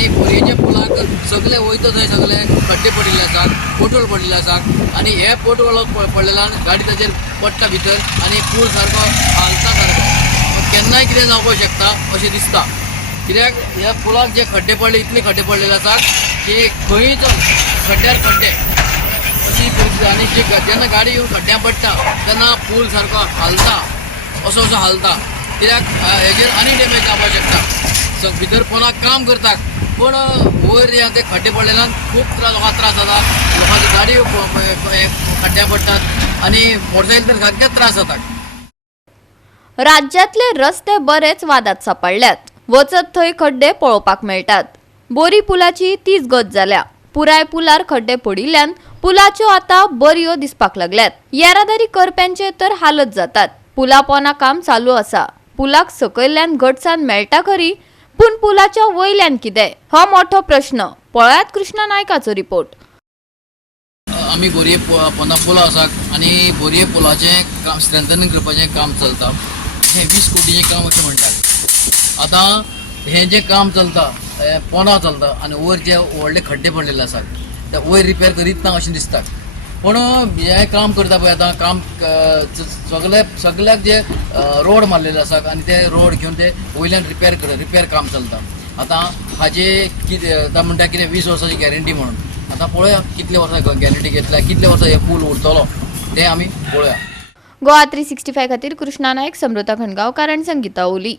आणि बोरयेच्या पुलाक सगळे वयता थंय सगळे खड्डे पडिल्ले आसात, पोटोल पडिल्ले आसात आणि हे पोटोल पडलेल्यान गाडी ताचेर पडटा भितर आणि पूल सारको हालता सारको केन्नाय कितें जावपाक शकता अशें दिसता. कित्याक ह्या पुलाक जे खड्डे पडले इतले खड्डे पडलेले आसात की खंयच खड्ड्यार खड्डे अशी परिस्थिती. आणि जेन्ना गाडी येवन खड्ड्यां पडटा तेन्ना पूल सारको हालता असो हालता. कित्याक हेजेर आनी डॅमेज जावपाक शकता. भितर पुलाक काम करतात पण वयर ते खड्डे पडलेल्यान खूब लोकांक त्रास जाता. लोकांची गाडी खड्ड्यां पडटात आणि मोटरसायकल तर सारकेच त्रास जातात. राज्यातले रस्ते बरेच वादात सापडल्यात. वचत थंय खड्डे पळोवपाक मेळटात. बोरी पुलाची तीच गत जाल्या. पुराय पुलार खड्डे पडिल्ल्यान पुलाच्यो आतां बऱ्यो दिसपाक लागल्यात. येरादारी करप्यांचे तर हालत जातात. पुला पोंदा काम चालू आसा. पुलाक सकयल्यान घटसाण मेळटा खरी पूण पुलाच्या वयल्यान कितें हो मोठो प्रश्न. पळयात कृष्णा नायकाचो रिपोर्ट. आमी बोरये पोंदा पुला आसा आणि बोरये पुलाचें काम स्ट्रेंथनिंग करपाचें काम चलता. हें 20 कोटीचें काम अशें म्हणटात. आतां हें जें काम चलता पोंदा चलता आणि वयर जे व्हडले खड्डे पडलेले आसात ते वयर रिपेर करीत ना अशें दिसता. पूण हें काम करता पळय आतां काम सगळ्याक जे रोड मारलेले आसात आणि ते रोड घेवन ते वयल्यान रिपेर काम चलता. आतां हाजे कितें आतां म्हणटा कितें 20 वर्सांची गॅरंटी म्हणून. आतां पळया कितले वर्सां गॅरंटी घेतल्या, कितले वर्सां हे पूल उरतलो ते आमी पळया. गोवा 365 खातीर कृष्णा नायक, समृता खणगांवकार आनी संगीता ओली.